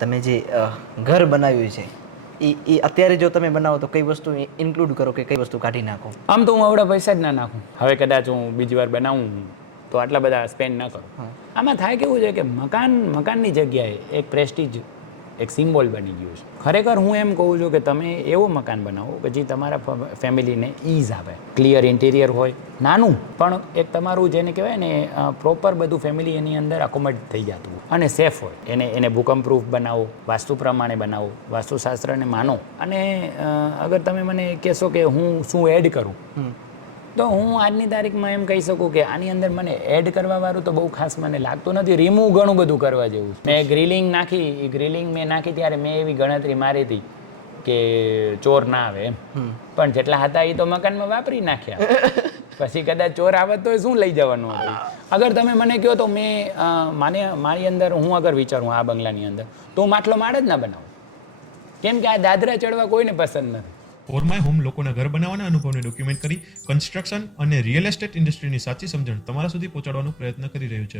તમે જે ઘર બનાવ્યું છે એ અત્યારે જો તમે બનાવો તો કઈ વસ્તુ ઇન્ક્લુડ કરો કે કઈ વસ્તુ કાઢી નાખો? આમ તો હું આવડા પૈસા જ ના નાખું. હવે કદાચ હું બીજી વાર બનાવું તો આટલા બધા સ્પેન્ડ ન કરું. આમાં થાય કેવું છે કે મકાનની જગ્યાએ એક પ્રેસ્ટીજ, એક સિમ્બોલ બની ગયું છે. ખરેખર હું એમ કહું છું કે તમે એવો મકાન બનાવો કે જે તમારા ફેમિલીને ઇઝ આપે. ક્લિયર ઇન્ટિરિયર હોય, નાનું પણ એક તમારું જેને કહેવાય ને પ્રોપર બધું ફેમિલી એની અંદર અકોમોડેટ થઈ જતું હોય અને સેફ હોય. એને ભૂકંપ પ્રૂફ બનાવો, વાસ્તુ પ્રમાણે બનાવો, વાસ્તુશાસ્ત્રને માનો. અને અગર તમે મને કહેશો કે હું શું એડ કરું, તો હું આજની તારીખમાં એમ કહી શકું કે આની અંદર મને એડ કરવા વાળું તો બહુ ખાસ મને લાગતું નથી. રિમૂવ ઘણું બધું કરવા જેવું છે. મેં ગ્રિલિંગ નાખી, એ ગ્રિલિંગ મેં નાખી ત્યારે મેં એવી ગણતરી મારી હતી કે ચોર ના આવે એમ, પણ જેટલા હતા એ તો મકાનમાં વાપરી નાખ્યા. પછી કદાચ ચોર આવે તો શું લઈ જવાનું હતું? અગર તમે મને કહો તો મેં મારી અંદર હું અગર વિચારું આ બંગલાની અંદર તો હું માટલો માળ જ ના બનાવું, કેમ કે આ દાદરા ચડવા કોઈને પસંદ નથી. ઓરમાય હોમ લોકોના ઘર બનાવવાના અનુભવને ડોક્યુમેન્ટ કરી કન્સ્ટ્રક્શન અને રિયલ એસ્ટેટ ઇન્ડસ્ટ્રીની સાચી સમજણ તમારા સુધી પહોંચાડવાનો પ્રયત્ન કરી રહ્યું છે.